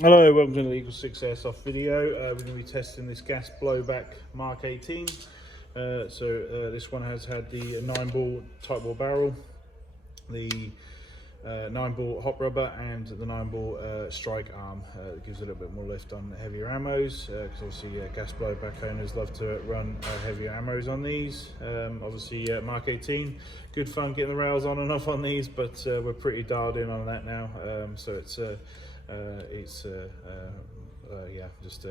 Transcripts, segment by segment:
Hello, welcome to the Laylax Strike Airsoft video. We're going to be testing this gas blowback Mark 18. This one has had the 9-ball tight ball barrel, the 9-ball hot rubber, and the 9-ball strike arm. It gives a little bit more lift on heavier ammos, because obviously gas blowback owners love to run heavier ammos on these. Obviously Mark 18, good fun getting the rails on and off on these, but we're pretty dialed in on that now. Yeah, just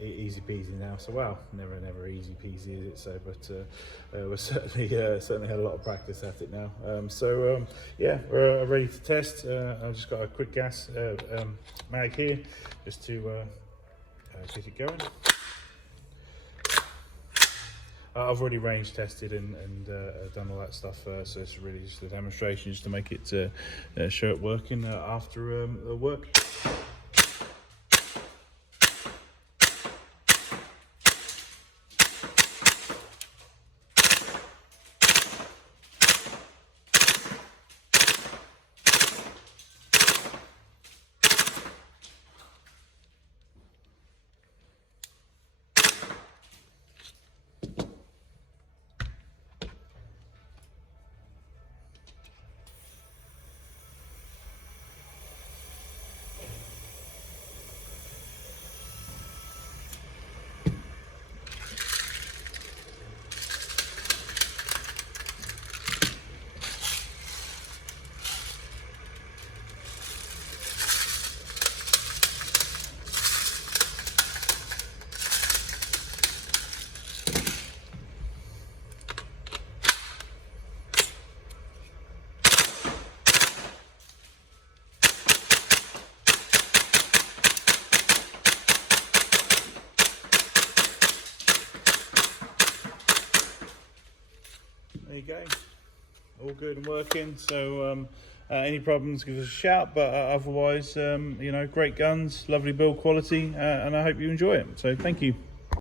easy peasy now. So well, never easy peasy, is it? So, but we're certainly had a lot of practice at it now. Yeah, we're ready to test. I've just got a quick gas mag here, just to get it going. I've already range tested and done all that stuff, so it's really just a demonstration, just to make it show it working after the work. There you go, all good and working. So any problems, give us a shout, but otherwise, you know, great guns, lovely build quality, and I hope you enjoy it. So thank you.